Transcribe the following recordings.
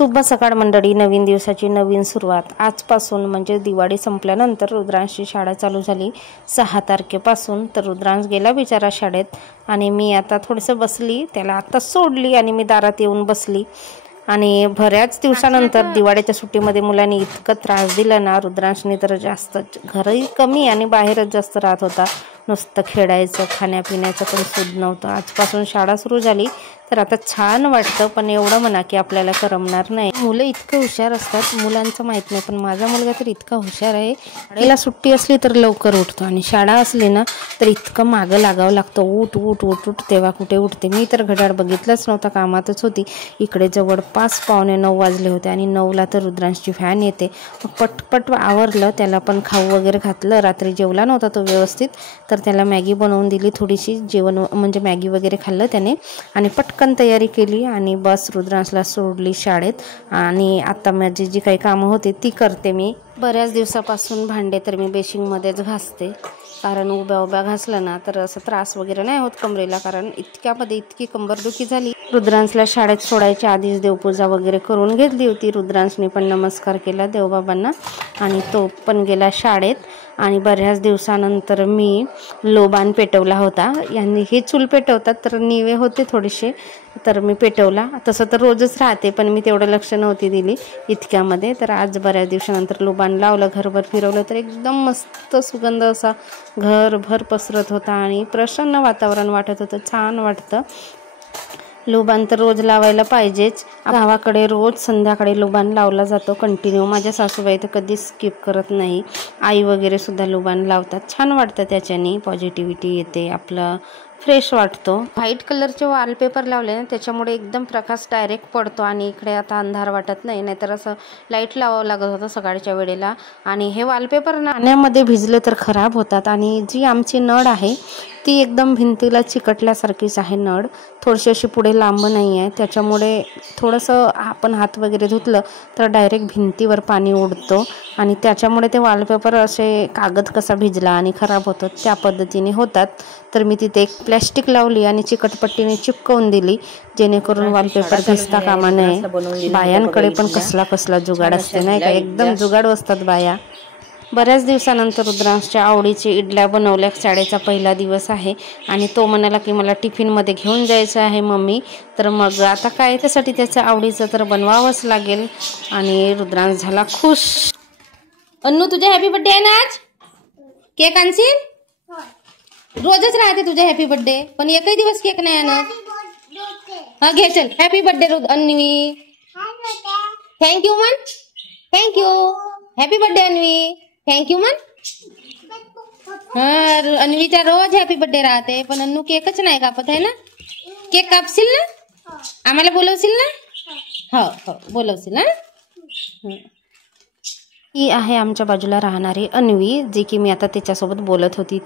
शुभ सकाळ मंडळी, नवीन दिवसाची नवीन सुरुवात आजपासून म्हणजे दिवाळी संपल्यानंतर रुद्रांशची शाळा चालू झाली 6 तारखेपासून। तर रुद्रांश गेला बिचारा शाळेत आणि मी आता थोडंसं बसली, त्याला आता सोडली आणि मी दारात येऊन बसली। आणि बऱ्याच दिवसानंतर दिवाळीच्या सुट्टीमध्ये मुलांनी इतकं त्रास दिला ना, रुद्रांशने तर जास्तच, घरही कमी आणि बाहेरच जास्त राहत होता, नुसतं खेळायचं, खाण्यापिण्याचं पण सुद्धा नव्हतं। आजपासून शाळा सुरू झाली तर आता छान वाटतं, पण एवढं म्हणा की आपल्याला करमणार नाही। मुलं इतकं हुशार असतात, मुलांचं माहीत नाही, पण माझा मुलगा तर इतका हुशार आहे। शाळेला सुट्टी असली तर लवकर उठतो आणि शाळा असली ना तर इतकं मागं लागावं लागतं, उठ उठ उठ उठ, तेव्हा कुठे उठते। मी तर घड्याळ बघितलंच नव्हतं, कामातच होती। इकडे जवळपास 8:45 वाजले होते आणि 9ला तर रुद्रांशची फॅन येते। मग पटपट आवरलं, त्याला पण खाऊ वगैरे घातलं, रात्री जेवला नव्हता तो व्यवस्थित, तर त्याला मॅगी बनवून दिली थोडीशी, जेवण म्हणजे मॅगी वगैरे खाल्लं त्याने आणि पटकन तयारी केली आणि बस रुद्रांशला सोडली शाळेत। आणि आता माझी जी काही कामं होती ती करते मी। बऱ्याच दिवसापासून भांडे तर मी बेसिंगमध्येच घासते, कारण उभ्या उभ्या घासलं ना तर असं त्रास वगैरे नाही होत कमरेला, कारण इतक्यामध्ये इतकी कंबरदुखी झाली। रुद्रांशला शाळेत सोडायच्या आधीच देवपूजा वगैरे करून घेतली होती। रुद्रांशने पण नमस्कार केला देवबाबांना आणि तो पण गेला शाळेत। आणि बऱ्याच दिवसानंतर मी लोबान पेटवला होता, यांनी हे चूल पेटवतात तर निवे होते थोडेसे, तर मी पेटवला। तसं तर रोजच राहते, पण मी तेवढं लक्ष नव्हती दिली इतक्यामध्ये। तर आज बऱ्याच दिवसानंतर लोबान लावलं, घरभर फिरवलं, तर एकदम मस्त सुगंध असा घरभर पसरत होता आणि प्रसन्न वातावरण वाटत होतं, छान वाटतं। लोबान तर रोज लावायला पाहिजेच, गावाकडे रोज संध्याकाळी लोबान लावला जातो कंटिन्यू। माझ्या सासूबाई तर कधीच स्किप करत नाही, आई वगैरे सुद्धा लोबान लावतात, छान वाटतं, त्याच्याने पॉझिटिव्हिटी येते, आपलं फ्रेश वाटतो। व्हाईट कलरचे वॉलपेपर लावले ना त्याच्यामुळे एकदम प्रकाश डायरेक्ट पडतो आणि इकडे आता अंधार वाटत नाही, नाहीतर असं लाईट लावावं लागत होतं सकाळच्या वेळेला। आणि हे वॉलपेपर पाण्यामध्ये भिजले तर खराब होतात। आणि जी आमची नळ आहे ती एकदम भिंतीला चिकटल्यासारखीच आहे नळ, थोडीशी अशी पुढे लांब नाही आहे, त्याच्यामुळे थोडंसं आपण हात वगैरे धुतलं तर डायरेक्ट भिंतीवर पाणी उडतो आणि त्याच्यामुळे ते वॉलपेपर असे कागद कसा भिजला आणि खराब होतो त्या पद्धतीने होतात। तर मी तिथे एक प्लॅस्टिक लावली आणि चिकटपट्टीने चिपकवून दिली, जेणेकरून वॉलपेपर भिजता कामा नये। बायांकडे पण कसला कसला जुगाड असते नाही का, एकदम जुगाड असतात बाया। बऱ्याच दिवसानंतर रुद्रांशच्या आवडीची इडल्या बनवल्या, शाळेचा पहिला दिवस आहे आणि तो म्हणाला की मला टिफिनमध्ये घेऊन जायचं आहे मम्मी, तर मग आता काय त्यासाठी त्याच्या आवडीचं तर बनवावंच लागेल। आणि रुद्रांश झाला खुश। अन्नू, तुझ्या हॅपी बर्थडे आहे ना आज? केक आणशील? रोजच राहते तुझ्या हॅपी बर्थडे, पण एकही दिवस केक नाही आणत। हा घे चल, हॅपी बर्थडे अन्वी, थँक्यू मन, thank you, happy birthday Anvi, thank you मन। हा, अन्वीचा रोज हॅपी बर्थडे राहते, पण अन्नू केकच नाही कापत आहे ना। केक कापशील ना, आम्हाला बोलवशील ना? हो हो बोलवशील ना। ही आहे आमच्या बाजूला राहणारी अन्वी, जी की मी आता त्याच्यासोबत बोलत होती,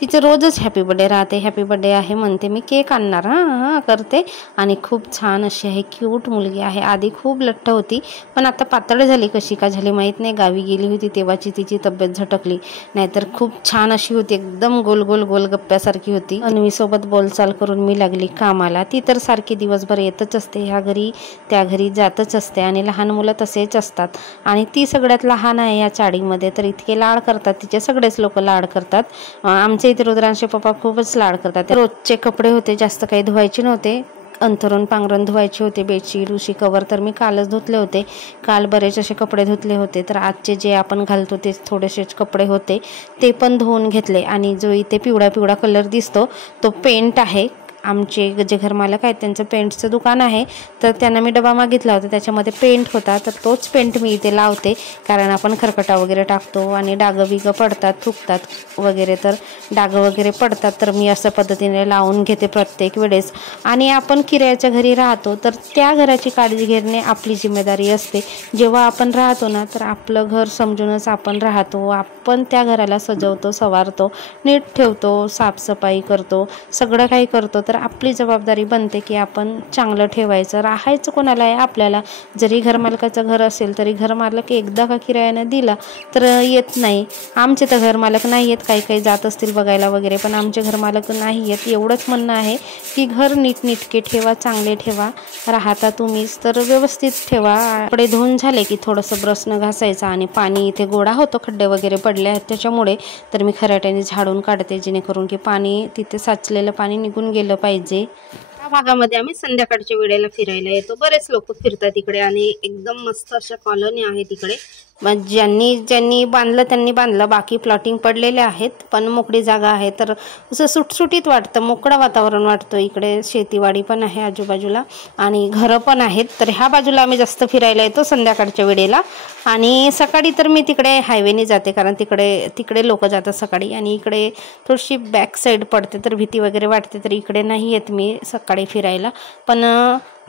तिचं रोजच हॅपी बर्थडे राहते, हॅपी बर्थडे आहे म्हणते, मी केक आणणार हां करते। आणि खूप छान अशी आहे, क्यूट मुलगी आहे। आधी खूप लठ्ठ होती, पण आता पातळ झाली, कशी का झाली माहीत नाही, गावी गेली होती तेव्हाची तिची तब्येत झटकली, नाहीतर खूप छान अशी होती, एकदम गोल गोल गोलगप्प्यासारखी होती। अन्वीसोबत बोलचाल करून मी लागली कामाला। ती तर सारखी दिवसभर येतच असते, ह्या घरी त्या घरी जातच असते आणि लहान मुलं तसेच असतात। आणि ती सगळ्यात लहान आहे या चाळीमध्ये, तर इतके लाड करतात तिचे, सगळेच लोक लाड करतात। आमच्या इथे रुद्रांशचे पप्पा खूपच लाड करतात। रोजचे कपडे होते, जास्त काही धुवायचे नव्हते, अंथरून पांघरून धुवायचे होते, बेडशीट उशी कवर तर मी कालच धुतले होते। काल बरेच असे कपडे धुतले होते, तर आजचे जे आपण घालतो ते थोडेसेच कपडे होते ते पण धुवून घेतले। आणि जो इथे पिवळा पिवळा कलर दिसतो तो पेंट आहे, आमचे जे घर मालक आहेत त्यांचं पेंटचं दुकान आहे, तर त्यांना मी डबा मागितला होता, त्याच्यामध्ये पेंट होता, तर तोच पेंट मी इथे लावते, कारण आपण खरकटा वगैरे टाकतो आणि डागं बिगं पडतात, थुकतात वगैरे, तर डागं वगैरे पडतात, तर मी अशा पद्धतीने लावून घेते प्रत्येक वेळेस। आणि आपण किरायाच्या घरी राहतो तर त्या घराची काळजी घेणे आपली जिम्मेदारी असते। जेव्हा आपण राहतो ना तर आपलं घर समजूनच आपण राहतो, आपण त्या घराला सजवतो, सवारतो, नीट ठेवतो, साफसफाई करतो, सगळं काही करतो, तर आपली जबाबदारी बनते की आपण चांगलं ठेवायचं. राहायचं कोणाला आहे? आपल्याला. जरी घरमालकाचं घर असेल तरी घरमालक एकदा का किरायानं दिला तर येत नाही. आमचे तर घरमालक नाही येत, काही जात असतील बघायला वगैरे, पण आमचे घरमालक नाही येत. एवढंच म्हणणं आहे की घर नीटनेटके ठेवा, चांगले ठेवा. राहता तुम्हीच तर व्यवस्थित ठेवा. कपडे धुवून झाले की थोडंसं ब्रशनं घासायचं आणि पाणी इथे गोडा होतो, खड्डे वगैरे पडले आहेत त्याच्यामुळे, तर मी खराट्याने झाडून काढते जेणेकरून की पाणी तिथे साचलेलं पाणी निघून गेलं पाहिजे. या भागामध्ये आम्ही संध्याकाळच्या वेळेला फिरायला येतो. बरेच लोक फिरतात इकडे आणि एकदम मस्त अशा कॉलनी आहेत इकडे. मग ज्यांनी बांधलं त्यांनी बांधलं, बाकी प्लॉटिंग पडलेले आहेत, पण मोकळी जागा आहे तर असं सुटसुटीत वाटतं, मोकळं वातावरण वाटतं. इकडे शेतीवाडी पण आहे आजूबाजूला आणि घरं पण आहेत. तर ह्या बाजूला आम्ही जास्त फिरायला येतो संध्याकाळच्या वेळेला. आणि सकाळी तर मी तिकडे हायवेने जाते, कारण तिकडे लोक जातात सकाळी, आणि इकडे थोडीशी बॅक साईड पडते तर भीती वगैरे वाटते, तर इकडे नाही येत मी सकाळी फिरायला. पण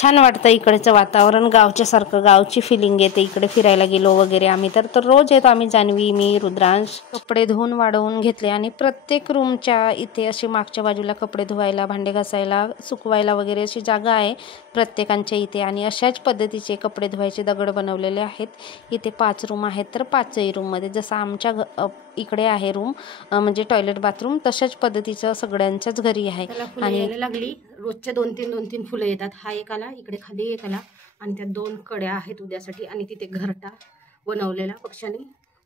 छान वाटतं इकडचं वातावरण, गावच्यासारखं, गावची फिलिंग येते इकडे फिरायला गेलो वगैरे आम्ही तर रोज येतो आम्ही, जान्हवी, मी, रुद्रांश. कपडे धुवून वाढवून घेतले आणि प्रत्येक रूमच्या इथे अशी मागच्या बाजूला कपडे धुवायला, भांडे घासायला, सुकवायला वगैरे अशी जागा आहे प्रत्येकांच्या इथे. आणि अशाच पद्धतीचे कपडे धुवायचे दगड बनवलेले आहेत. इथे 5 रूम आहेत, तर 5ही रूममध्ये जसं आमच्या इकडे आहे रूम म्हणजे टॉयलेट बाथरूम, तशाच पद्धतीचं सगळ्यांच्याच घरी आहे. आणि लागली रोजच्या 2-3 फुलं येतात. हा एक आला, इकडे खाली एक आला, आणि त्या 2 कड्या आहेत उद्यासाठी, आणि तिथे घरटा बनवलेला पक्ष्यांनी.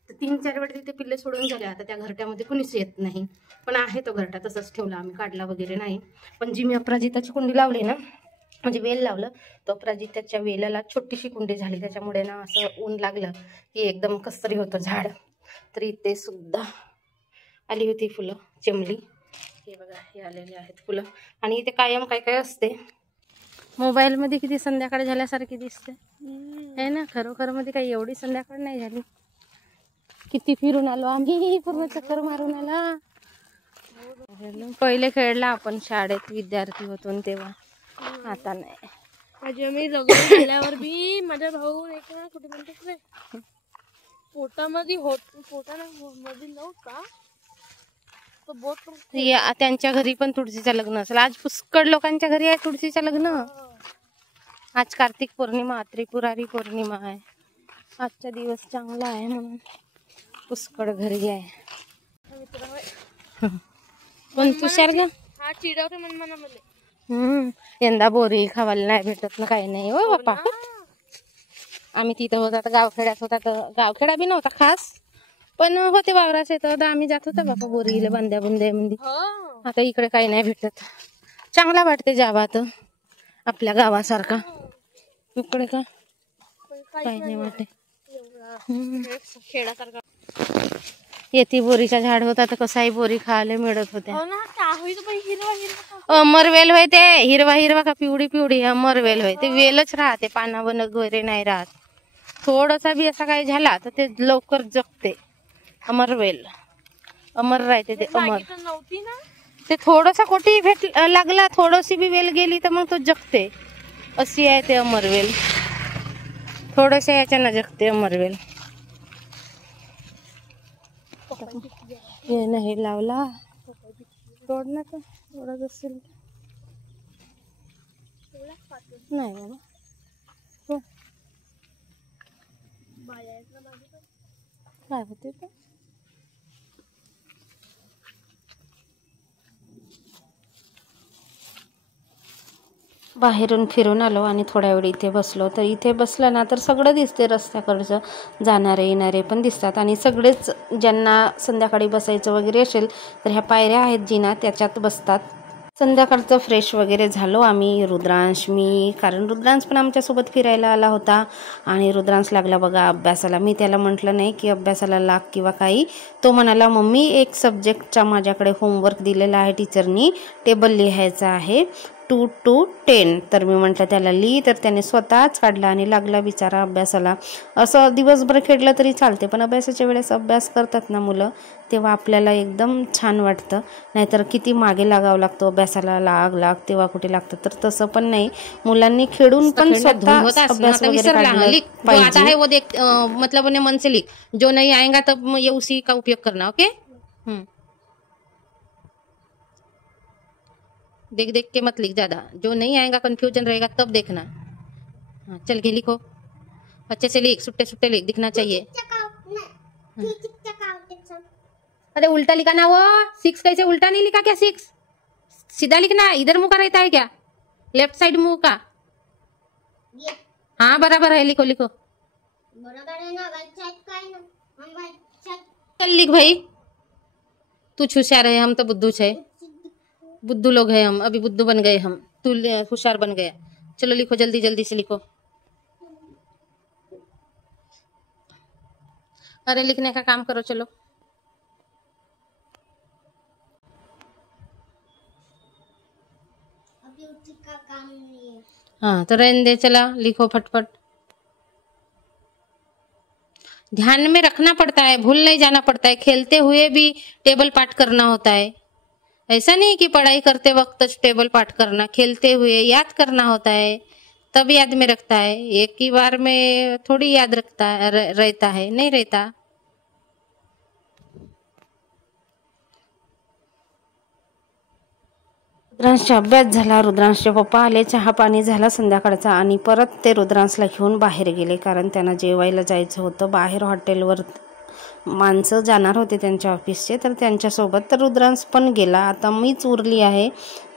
तर 3-4 वेळ तिथे पिल्ले सोडून झाले. आता त्या घरट्यामध्ये कुणीच येत नाही, पण आहे तो घरटा तसंच ठेवला आम्ही, काढला वगैरे नाही. पण जी मी अपराजिताची कुंडी लावली ना, म्हणजे वेल लावलं, तो अपराजिताच्या वेलाला छोटीशी कुंडी झाली, त्याच्यामुळे ना असं ऊन लागलं की एकदम कसतरी होतं झाड. तर इथे सुद्धा आली होती फुलं, चेमली, हे बघा हे आलेले आहेत फुलं. आणि इथे कायम काय काय असते. मोबाईलमध्ये किती संध्याकाळ झाल्यासारखी दिसते आहे ना, खरोखर मध्ये काही एवढी संध्याकाळ नाही झाली. किती फिरून आलो आम्ही, पूर्ण चक्कर मारून आला. पहिले खेळला आपण शाळेत विद्यार्थी होतो तेव्हा, आता नाही. माझ्या मी लग्न झाल्यावर बी माझा भाऊ नाही का कुठे म्हणतो पोटामध्ये मध्ये नव्हता तो बोट. त्यांच्या घरी पण तुळशीचं लग्न असेल. आज पुष्कळ लोकांच्या घरी आहे तुळशीचं लग्न. आज कार्तिक पौर्णिमा, त्रिपुरारी पौर्णिमा आहे. आजचा दिवस चांगला आहे म्हणून पुष्कळ घरी आहे. पण तुषार ग हा चिडवते मन यंदा बोरी खावायला नाही भेटत ना, काही नाही हो बापा. आम्ही तिथं होता तर गावखेड्यात होता, तर गावखेडा बी नव्हता खास, पण होते वावराचे, तर आम्ही जात होता बापा बोरीला बांध्या बुंद्या मध्ये. आता इकडे काही नाही भेटत. चांगला वाटते जावा तर आपल्या गावासारखा. इकडे का काही नाही वाटते. खेळासारखा येती बोरीचा झाड होता तर कसाही बोरी खायला मिळत होत्या. हिरवा अमरवेल होय ते, हिरवा हिरवा का पिवळी पिवळी अमरवेल होय ते. वेलच राहते, पानावन वगैरे नाही राहत. थोडासा बी असा काही झाला तर ते लवकर जगते. अमरवेल अमर राहते ते, अमर. ते थोडासा कोटी भेट लागला, थोडीशी बी वेल गेली तर मग तो जगते. अशी आहे ते अमरवेल, थोडस याच्यानं जगते अमरवेल. हे नाही लावला तोडणार तर थोडं असेल नाही बाबा. काय होते ते बाहेरून फिरून आलो आणि थोड्या वेळ इथे बसलो. तर इथे बसलं ना तर सगळं दिसते, रस्त्याकडचं जाणारे येणारे पण दिसतात. आणि सगळेच ज्यांना संध्याकाळी बसायचं वगैरे असेल तर ह्या पायऱ्या आहेत जिना, त्याच्यात बसतात. संध्याकाळचं फ्रेश वगैरे झालो आम्ही, रुद्रांश, मी, कारण रुद्रांश पण आमच्यासोबत फिरायला आला होता. आणि रुद्रांश लागला बघा अभ्यासाला. मी त्याला म्हटलं नाही की अभ्यासाला लाग किंवा काही. तो म्हणाला मम्मी एक सब्जेक्टचा माझ्याकडे होमवर्क दिलेला आहे टीचरनी, टेबल लिहायचा आहे 2 to 10. तर मी म्हटलं त्याला लिही, तर त्याने स्वतःच काढला आणि लागला बिचारा अभ्यासाला. असं दिवसभर खेळलं तरी चालते, पण अभ्यासाच्या वेळेस अभ्यास करतात ना मुलं, तेव्हा आपल्याला एकदम छान वाटतं. नाहीतर किती मागे लागावं लागतं अभ्यासाला, लाग तेव्हा कुठे लागतं. तर तसं पण नाही, मुलांनी खेळून पण स्वतः अभ्यास वगैरे काढला पाहिजे. मतलब उन्हें मन से लिख, जो नहीं आएगा तब ये उसी का उपयोग करना. ओके. देख देख के मत लिख ज़्यादा, जो नहीं आएगा कंफ्यूजन रहेगा तब देखना। हाँ चल के लिखो, अच्छे से लिख, सुट्टे सुट्टे लिख, दिखना चाहिए। अरे उल्टा लिखा ना वो, 6 कैसे उल्टा नहीं लिखा क्या? 6 सीधा लिखना, इधर मुंह का रहता है क्या? लेफ्ट साइड मुंह का। हाँ बराबर है, लिखो लिखो बराबर है ना, चल लिख भाई, तू होशियार है, हम तो बुद्धू है, बुद्धू लोग हैं हम, अभी बुद्धू बन गए हम, तू होशियार बन गया। चलो लिखो जल्दी जल्दी से लिखो। अरे लिखने का काम करो चलो। अभी का काम नहीं है। हाँ तो रहने दे, चला लिखो फटफट। ध्यान में रखना पड़ता है, भूल नहीं जाना पड़ता है, खेलते हुए भी टेबल पाठ करना होता है। ऐसा नहीं कि पढ़ाई करते वक्त टेबल पाठ करना, खेलते हुए याद करना होता है, तब याद में रखता है। एक ही बार में थोड़ी याद रखता है, रहता है, नहीं रहता। रुद्रांशचा अभ्यास झाला, रुद्रांशचे पप्पा आले, चहा पाणी झाला संध्याकाळचा आणि परत ते रुद्रांशला घेऊन बाहेर गेले, कारण त्यांना जेवायला जायचं होतं बाहेर हॉटेलवर। माणसं जाणार होते त्यांच्या ऑफिसचे, तर त्यांच्यासोबत तर रुद्रांश पण गेला। आता मीच उरली आहे,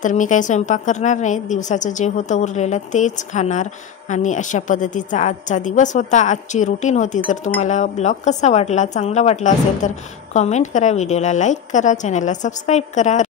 तर मी काही स्वयंपाक करणार नाही, दिवसाचं जे होतं उरलेलं तेच खाणार। आणि अशा पद्धतीचा आजचा दिवस होता, आजची रुटीन होती। तर तुम्हाला ब्लॉग कसा वाटला, चांगला वाटला असेल तर कमेंट करा, व्हिडिओला लाईक करा, चॅनलला सबस्क्राईब करा।